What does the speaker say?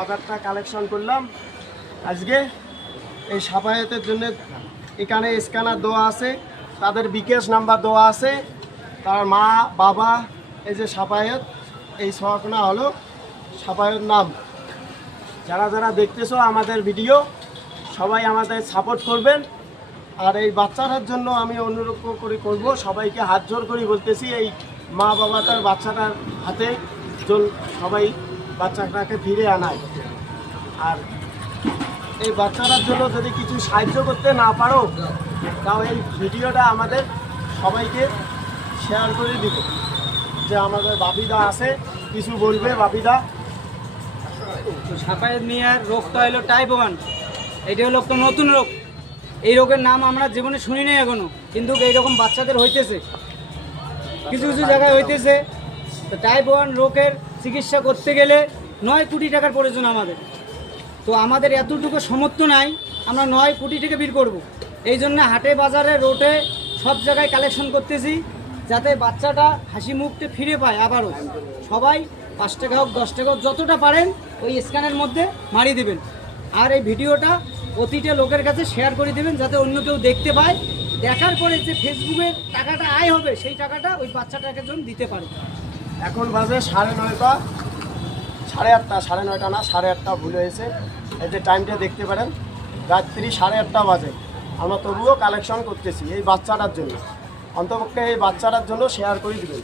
বাজারটা কালেকশন করলাম আজকে এই সাফায়াতের জন্য। এখানে স্ক্যানার দেওয়া আছে, তাদের বিকাশ নাম্বার দেওয়া আছে, তার মা বাবা। এই যে সাফায়াত, এই ছকনা হলো সাফায়াত নাম। যারা যারা দেখতেছো আমাদের ভিডিও, সবাই আমাদের সাপোর্ট করবেন। আর এই বাচ্চাটার জন্য আমি অনুরোধ করব সবাইকে, হাত জোর করে বলতেছি, এই মা বাবাটার বাচ্চাটার হাতে সবাই বাচ্চাটাকে ফিরে আনায়। আর এই বাচ্চাটার জন্য যদি কিছু সাহায্য করতে না পারো, তাও এই ভিডিওটা আমাদের সবাইকে শেয়ার করে দিবে। যে আমাদের বাপিদা আছে, কিছু বলবে বাপিদা। সাফায়াত মিয়ার রোগটা হলো টাইপ 1। এটা হলো একটা নতুন রোগ। এই রোগের নাম আমরা জীবনে শুনি নাই এখনো, কিন্তু এইরকম বাচ্চাদের হইতেছে, কিছু কিছু জায়গায় হইতেছে। তো টাইপ 1 রোগের চিকিৎসা করতে গেলে 9 কোটি টাকার প্রয়োজন আমাদের। তো আমাদের এতটুকু সামর্থ্য নাই, আমরা 9 কোটি টাকা বের করব। এই জন্য হাটে বাজারে রোডে সব জায়গায় কালেকশন করতেছি, যাতে বাচ্চাটা হাসি মুখতে ফিরে পায়। আবারও সবাই 5 টাকা হোক 10 টাকা হোক যতটা পারেন ওই স্ক্যানের মধ্যে মারিয়ে দেবেন। আর এই ভিডিওটা প্রতিটা লোকের কাছে শেয়ার করে দেবেন, যাতে অন্য কেউ দেখতে পায়। দেখার পরে যে ফেসবুকের টাকাটা আয় হবে, সেই টাকাটা ওই বাচ্চাটাকে জন্য দিতে পারে। এখন বাজে 9:30, 8:30, 9:30 না 8:30 ভুল হয়েছে। এই যে টাইমটা দেখতে পারেন, রাত্রি 8:30 বাজে। আমরা তবুও কালেকশন করতেছি এই বাচ্চাটার জন্য। অন্তপক্ষে এই বাচ্চাটার জন্য শেয়ার করে দেবেন।